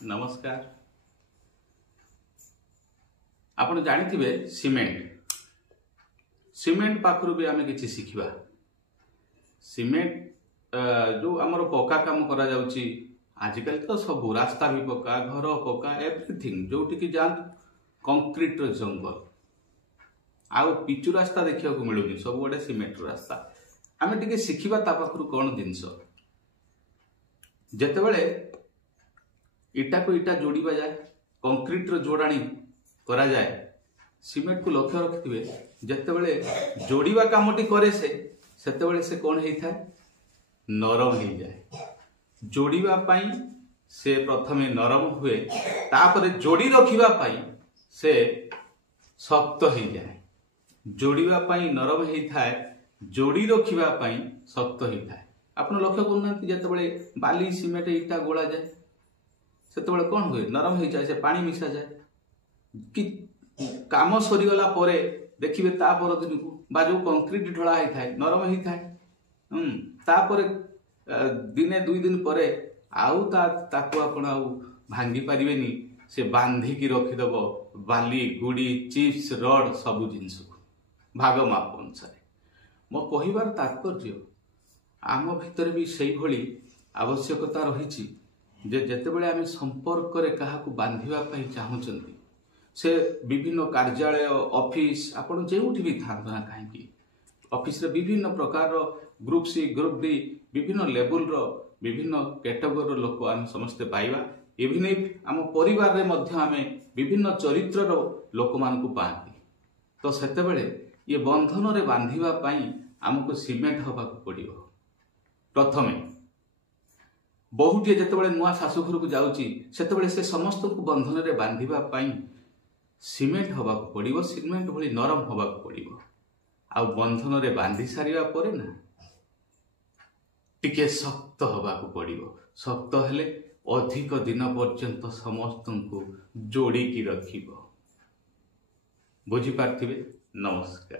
नमस्कार। आपण जानिथिबे cement cement पाखरु भी आमे किछि शिखिबा। सीमेंट जो आमर पक्का काम करा जाउची आजिकल तो सब रास्ता भी पक्का, घर पक्का, एवरीथिंग जोठी कि जान कंक्रीट रो जंगल आउ पिचु रास्ता देखिया को मिलुनी, सब गोटे सीमेंट रास्ता। आमे टिके शिखिबा ता पाखरु कोन जिंस जेतेबेले इटा को इटा जोड़िबा जाए, कंक्रीट रो जोड़ाणी करा जाए, सीमेंट को लक्ष्य रखिथिबे जेतेबेले जोड़िबा कामटी करे सेतेबेले से कोन हेइथाय नरम हे जाए। जोड़िबा पई से प्रथमे नरम हुए, तापरे जोड़ी रखिबा पई से शक्त हे जाए। जोड़िबा पई नरम हेइथाय, जोड़ी रखिबा पई शक्त हेइथाय। आपण लक्ष्य करनांती जेतेबेले बाली सीमेंट इटा गोळा जाए सेतेबेले कोन हुए नरम हे जाए, से पानी मिसा जाए कि काम सरी गला परे देखिबे ता पर दिन को बा जो कंक्रीट ढळा हे थाए नरम हे थाए। ता पर दिने दुई दिन परे आउ ताकू आपण आउ भांगी पारिबेनी, से बांधी की रखि दबो बाली गुडी चिप्स रड सब जिंस को भाग माप अनुसार। मो कहिबार तात्पर्य आम भितर भी सेही भली आवश्यकता रहिछि जे जेतेबेले आमे संपर्क रे काहाकू बांधिबा पई चाहुचंती, से विभिन्न कार्यालय ऑफिस आपण जेउठी भी थांतो ना काहेकि ऑफिस रे विभिन्न प्रकार ग्रुप सी ग्रुप डी विभिन्न लेवल रो विभिन्न कैटेगरी रो लोक आम समस्त पाइबा। इवन आम परिवार रे मध्य आमे विभिन्न चरित्र रो लोक मान को पाती, तो सेतेबेले ये बंधन रे बांधिबा पई आमको सीमेंट होबा को पड़ियो। प्रथमे बहुटी जेतेबेले नुआ शाशुघर को जाउची सेतेबेले से समस्त को बंधन रे बांधिबा पई सीमेंट होबा को पड़ियो, सीमेंट भली नरम होबा को पड़ियो। आ बंधन रे बांधी सारिबा परे ना टिके शक्त होबा को पड़ियो। शक्त हेले अधिक दिन पर्यंत समस्त को जोड़ी की रखिबो। बुझी पारथिबे। नमस्कार।